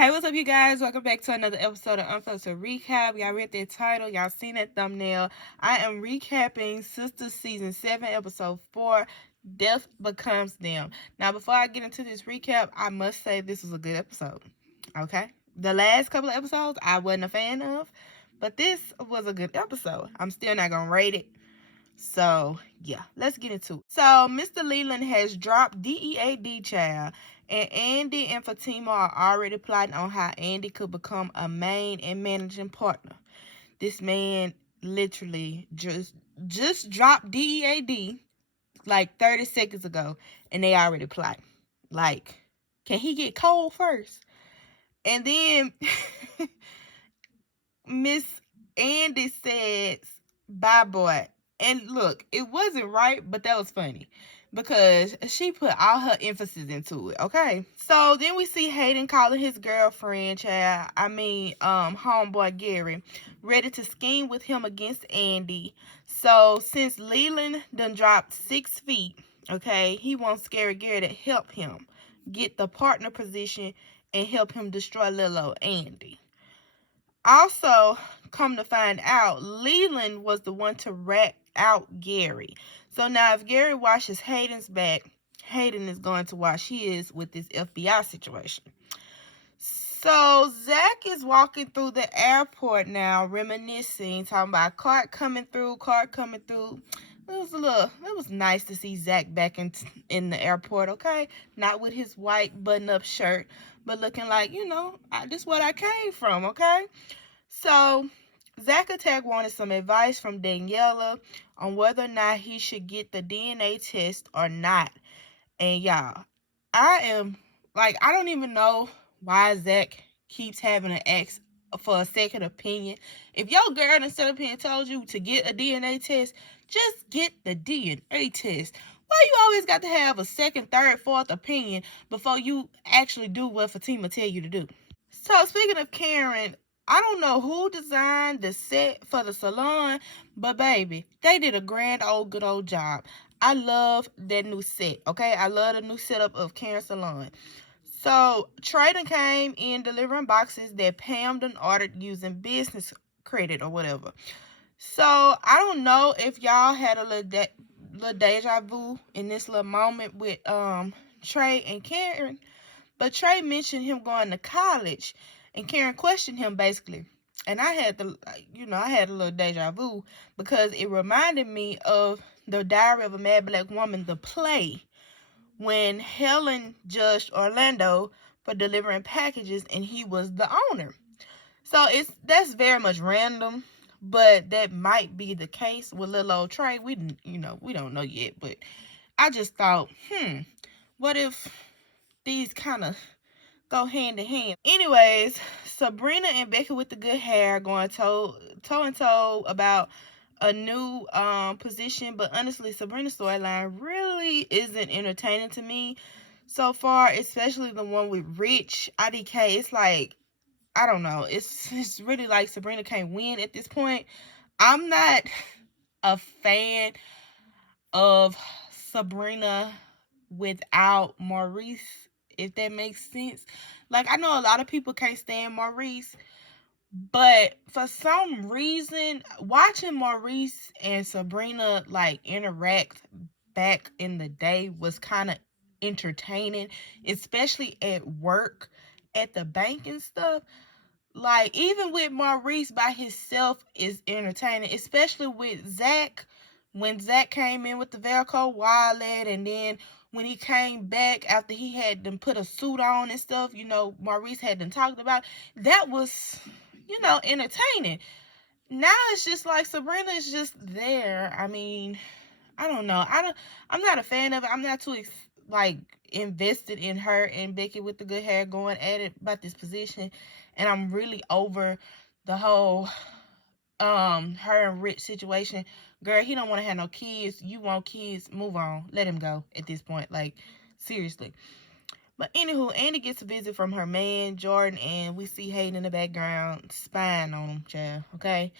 Hey, what's up, you guys? Welcome back to another episode of Unfiltered Recap. Y'all read that title. Y'all seen that thumbnail. I am recapping SISTAS Season 7, Episode 4, Death Becomes Them. Now, before I get into this recap, I must say this was a good episode. Okay? The last couple of episodes, I wasn't a fan of, but this was a good episode. I'm still not going to rate it. So, yeah, let's get into it. So, Mr. Leland has dropped DEAD, child, and Andy and Fatima are already plotting on how Andy could become a main and managing partner. This man literally just dropped DEAD like 30 seconds ago, and they already plotting. Like, can he get cold first? And then Miss Andy says, bye, boy. And look, it wasn't right, but that was funny because she put all her emphasis into it, okay? So then we see Hayden calling his girlfriend, homeboy Gary, ready to scheme with him against Andy. So since Leland done dropped 6 feet, okay, he wants Scary Gary to help him get the partner position and help him destroy little old Andy. Also, come to find out, Leland was the one to rat out Gary. So now if Gary washes Hayden's back, Hayden is going to wash his with this FBI situation. So Zach is walking through the airport now, reminiscing, talking about cart coming through. It was nice to see Zach back in the airport, okay? Not with his white button-up shirt, but looking like, this is what I came from, okay? So Zach Attack wanted some advice from Daniela on whether or not he should get the DNA test or not. And y'all, I don't even know why Zach keeps having to ask for a second opinion. If your girl instead of being told you to get a DNA test, just get the DNA test. Why you always got to have a second, third, fourth opinion before you actually do what Fatima tell you to do? So speaking of Karen, I don't know who designed the set for the salon, but baby, they did a good old job. I love that new set, okay? I love the new setup of Karen's salon. So Traden came in delivering boxes that Pam done ordered using business credit or whatever. So I don't know if y'all had a little deja vu in this little moment with Trey and Karen, but Trey mentioned him going to college, and Karen questioned him basically. And I had a little deja vu because it reminded me of the Diary of a Mad Black Woman, the play, when Helen judged Orlando for delivering packages and he was the owner. So that's very much random, but that might be the case with little old Trey. We don't know yet, but I just thought, what if these kind of go hand in hand? Anyways, Sabrina and Becky with the good hair going toe and toe about a new position, but honestly, Sabrina's storyline really isn't entertaining to me so far, especially the one with Rich IDK. It's like, I don't know. It's really like Sabrina can't win at this point. I'm not a fan of Sabrina without Maurice, if that makes sense. Like, I know a lot of people can't stand Maurice, but for some reason, watching Maurice and Sabrina like interact back in the day was kind of entertaining, especially at work, at the bank and stuff. Like, even with Maurice by himself is entertaining, especially with Zach. When Zach came in with the Velcro wallet, and then when he came back after he had them put a suit on and stuff, Maurice had them talked about. That was, entertaining. Now it's just like Sabrina is just there. I mean, I don't know. I'm not a fan of it. I'm not too invested in her and Becky with the good hair going at it about this position, and I'm really over the whole her and Rich situation. Girl, he don't want to have no kids. You want kids? Move on. Let him go at this point. Like, seriously. But anywho, Andy gets a visit from her man Jordan, and we see Hayden in the background spying on him, child. Okay.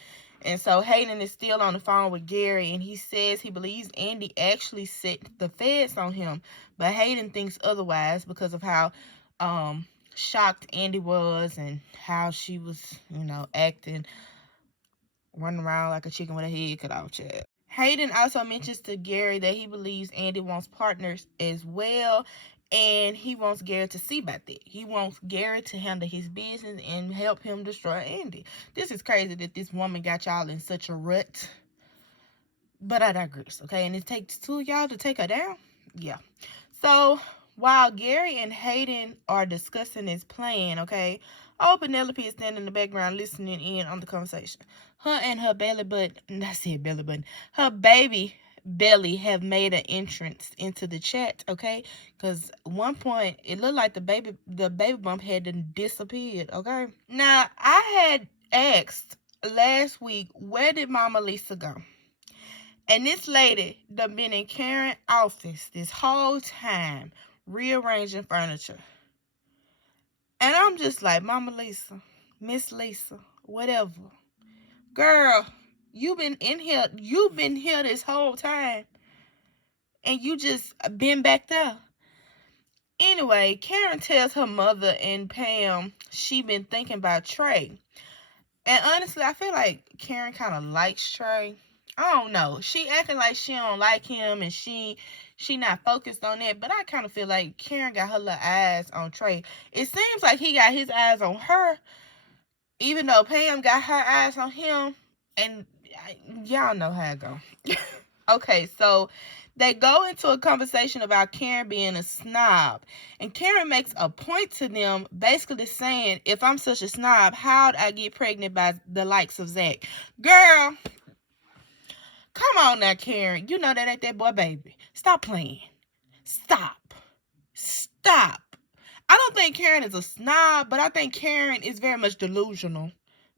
And so Hayden is still on the phone with Gary, and he says he believes Andy actually set the feds on him. But Hayden thinks otherwise because of how shocked Andy was and how she was, acting, running around like a chicken with a head cut off, child. Hayden also mentions to Gary that he believes Andy wants partners as well, and he wants Gary to see about that. He wants Gary to handle his business and help him destroy Andy. This is crazy that this woman got y'all in such a rut. But I digress, okay? And it takes two of y'all to take her down? Yeah. So, while Gary and Hayden are discussing his plan, okay, Penelope is standing in the background listening in on the conversation. Her and her belly button, I said belly button, her baby belly have made an entrance into the chat, okay? Because one point, it looked like the baby bump had disappeared, okay? Now, I had asked last week, where did Mama Lisa go? And this lady done been in Karen's office this whole time rearranging furniture. And I'm just like, Mama Lisa, Miss Lisa, whatever. Girl, you've been here this whole time. And you just been back there. Anyway, Karen tells her mother and Pam she been thinking about Trey. And honestly, I feel like Karen kind of likes Trey. I don't know. She acting like she don't like him and she not focused on that. But I kind of feel like Karen got her little eyes on Trey. It seems like he got his eyes on her, even though Pam got her eyes on him. And y'all know how it go. Okay, so they go into a conversation about Karen being a snob. And Karen makes a point to them basically saying, if I'm such a snob, how'd I get pregnant by the likes of Zach? Girl, come on now, Karen. You know that ain't that boy baby. Stop playing. Stop. I don't think Karen is a snob, but I think Karen is very much delusional.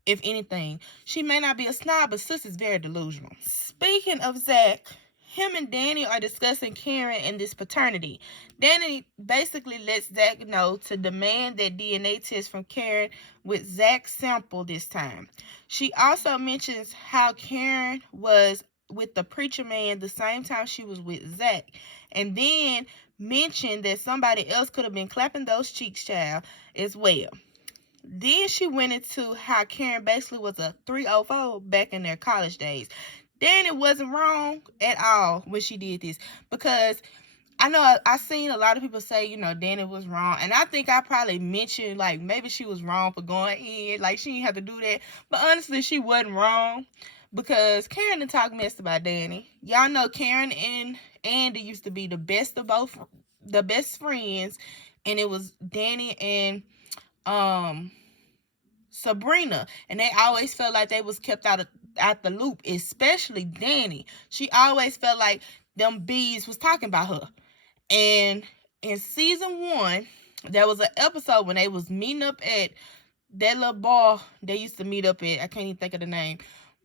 If anything, she may not be a snob, but sis is very delusional. Speaking of Zach, him and Danny are discussing Karen and this paternity. Danny basically lets Zach know to demand that DNA test from Karen with Zach's sample this time. She also mentions how Karen was with the preacher man the same time she was with Zach. And then mentioned that somebody else could have been clapping those cheeks, child, as well. Then she went into how Karen basically was a 304 back in their college days. Danny wasn't wrong at all when she did this, because I know I seen a lot of people say, Danny was wrong. And I think I probably mentioned, like, maybe she was wrong for going in. Like, she didn't have to do that. But honestly, she wasn't wrong, because Karen didn't talk mess about Danny. Y'all know Karen and Andy used to be the best friends. And it was Danny and Sabrina, and they always felt like they was kept out the loop, especially Danny. She always felt like them bees was talking about her. And in season 1, there was an episode when they was meeting up at that little bar they used to meet up at. I can't even think of the name,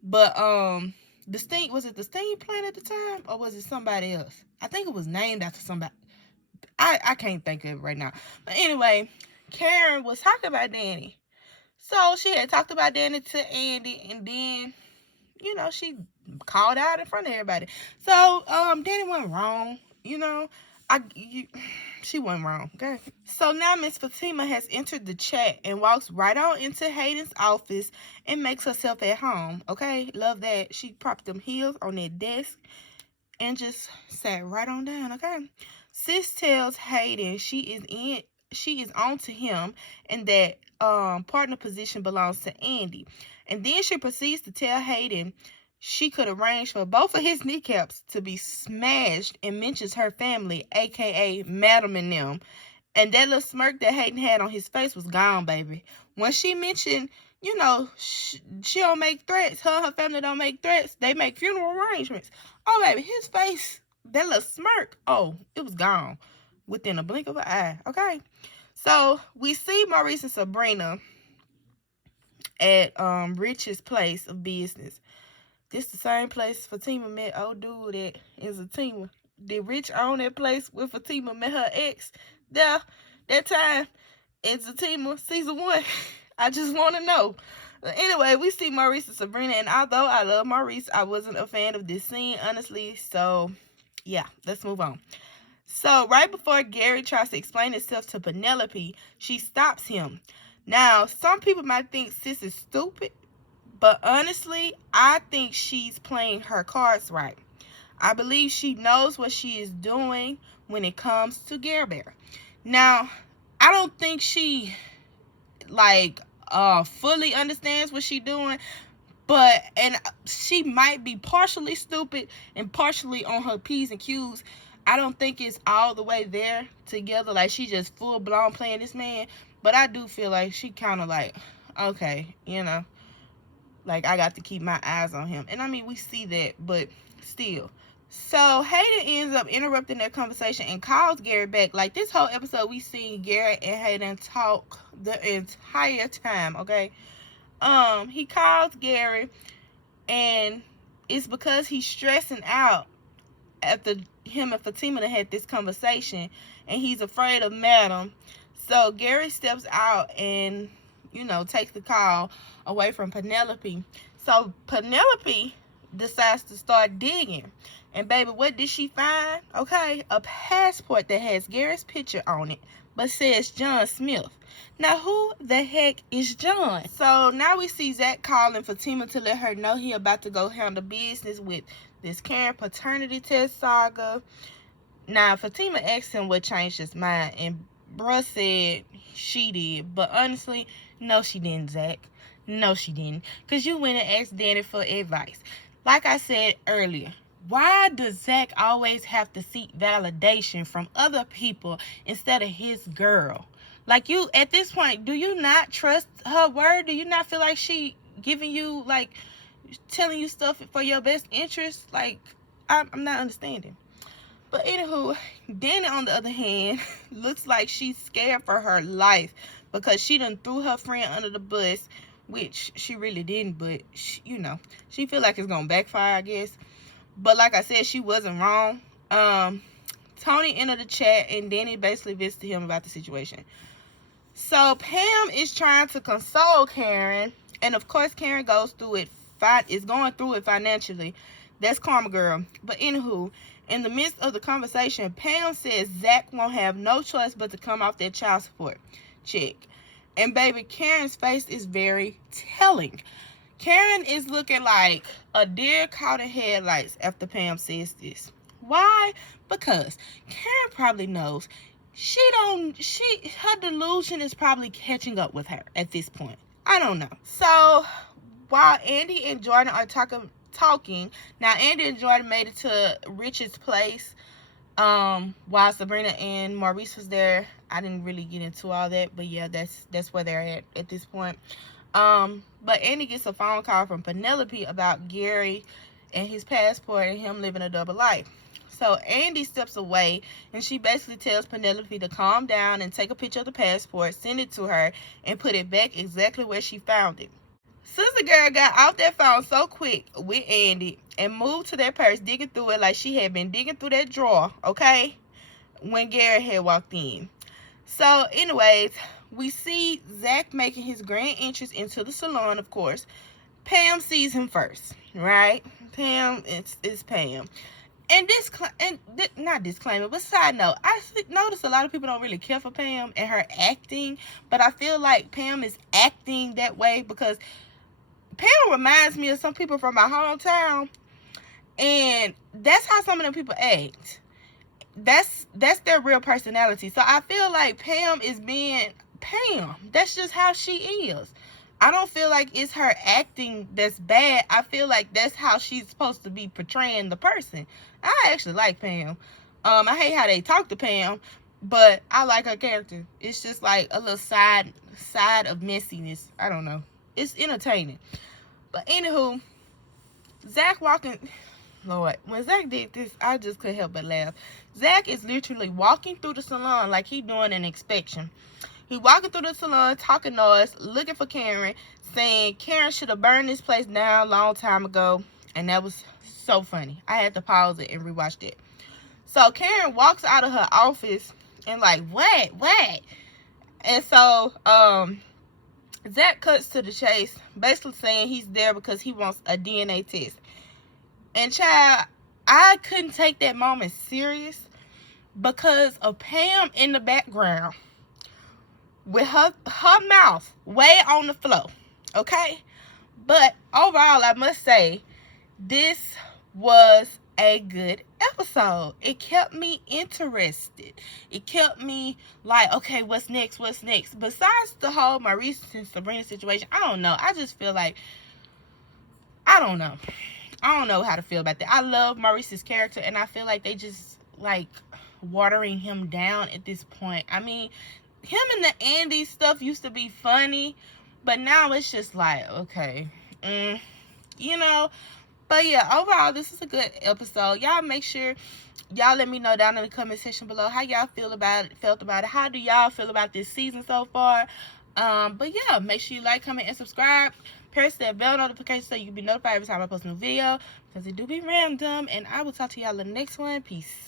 but was it the Steam Plant at the time, or was it somebody else? I think it was named after somebody. I can't think of it right now. But anyway, Karen was talking about Danny. So she had talked about Danny to Andy, and then, she called out in front of everybody. So, Danny wasn't wrong, she wasn't wrong, okay? So now Miss Fatima has entered the chat and walks right on into Hayden's office and makes herself at home, okay? Love that. She propped them heels on that desk and just sat right on down, okay? Sis tells Hayden she is on to him, and that partner position belongs to Andy. And then she proceeds to tell Hayden she could arrange for both of his kneecaps to be smashed, and mentions her family, aka Madam and them. And that little smirk that Hayden had on his face was gone, baby. When she mentioned, she don't make threats. Her and her family don't make threats. They make funeral arrangements. Oh, baby, his face, that little smirk, oh, it was gone within a blink of an eye, okay? So we see Maurice and Sabrina at Rich's place of business. This the same place Fatima met old dude at in Fatima. Did Rich own that place where Fatima met her ex there that time in Fatima season 1? I just want to know. Anyway, we see Maurice and Sabrina, and although I love Maurice, I wasn't a fan of this scene, honestly. So, yeah, let's move on. So right before Gary tries to explain himself to Penelope, she stops him. Now, some people might think Sis is stupid, but honestly, I think she's playing her cards right. I believe she knows what she is doing when it comes to Gary Bear. Now, I don't think she like fully understands what she's doing, but and she might be partially stupid and partially on her P's and Q's. I don't think it's all the way there together, like she just full blown playing this man. But I do feel like she kind of like, okay, like I got to keep my eyes on him. And I mean, we see that, but still. So Hayden ends up interrupting their conversation and calls Gary back. Like this whole episode, we seen Gary and Hayden talk the entire time. Okay, he calls Gary, and it's because he's stressing out after him and Fatima had this conversation, and he's afraid of Madam. So Gary steps out and takes the call away from Penelope. So Penelope decides to start digging. And baby, what did she find? Okay, a passport that has Gary's picture on it, but says John Smith. Now, who the heck is John? So now we see Zach calling Fatima to let her know he about to go handle business with this Karen paternity test saga. Now, Fatima asked him what changed his mind, and bruh said she did. But honestly, no, she didn't, Zach. No, she didn't. Because you went and asked Danny for advice. Like I said earlier, why does Zach always have to seek validation from other people instead of his girl? Like, you, at this point, do you not trust her word? Do you not feel like she giving you, like, telling you stuff for your best interest? Like, I'm not understanding. But anywho, Danny, on the other hand, looks like she's scared for her life because she done threw her friend under the bus, which she really didn't, but she feel like it's gonna backfire, I guess. But like I said, she wasn't wrong. Tony entered the chat, and Danny basically visited him about the situation. So Pam is trying to console Karen, and of course Karen is going through it financially. That's karma, girl. But anywho, in the midst of the conversation, Pam says Zach won't have no choice but to come off that child support check. And baby, Karen's face is very telling. Karen is looking like a deer caught in headlights after Pam says this. Why? Because Karen probably knows her delusion is probably catching up with her at this point. I don't know. So while Andy and Jordan are talking, now Andy and Jordan made it to Richard's place while Sabrina and Maurice was there. I didn't really get into all that, but yeah, that's where they're at this point. But Andy gets a phone call from Penelope about Gary and his passport and him living a double life. So Andy steps away, and she basically tells Penelope to calm down and take a picture of the passport, send it to her, and put it back exactly where she found it. Sister girl got off that phone so quick with Andy and moved to their purse, digging through it like she had been digging through that drawer, okay, when Gary had walked in. So anyways, we see Zach making his grand entrance into the salon, of course. Pam sees him first, right? Pam, it's Pam. And not disclaimer, but side note, I notice a lot of people don't really care for Pam and her acting, but I feel like Pam is acting that way because Pam reminds me of some people from my hometown, and that's how some of them people act. That's their real personality. So I feel like Pam is being Pam. That's just how she is. I don't feel like it's her acting that's bad. I feel like that's how she's supposed to be portraying the person. I actually like Pam. I hate how they talk to Pam, but I like her character. It's just like a little side of messiness. I don't know. It's entertaining. But anywho, Zach walking... Lord, when Zach did this, I just couldn't help but laugh. Zach is literally walking through the salon like he doing an inspection. He walking through the salon, talking noise, looking for Karen, saying Karen should have burned this place down a long time ago. And that was so funny. I had to pause it and rewatch it. So Karen walks out of her office and like, what? And so Zach cuts to the chase, basically saying he's there because he wants a DNA test. And child, I couldn't take that moment serious because of Pam in the background with her mouth way on the floor. Okay? But overall, I must say, this was a good episode. It kept me interested. It kept me like, okay, what's next? What's next? Besides the whole Maurice and Sabrina situation, I don't know. I just feel like, I don't know how to feel about that. I love Maurice's character, and I feel like they just like watering him down at this point. I mean, him and the Andy stuff used to be funny, but now it's just like, okay, you know. But yeah, overall, this is a good episode. Y'all make sure y'all let me know down in the comment section below how y'all felt about it. How do y'all feel about this season so far? But yeah, make sure you like, comment, and subscribe. Press that bell notification so you can be notified every time I post a new video, because it do be random. And I will talk to y'all in the next one. Peace.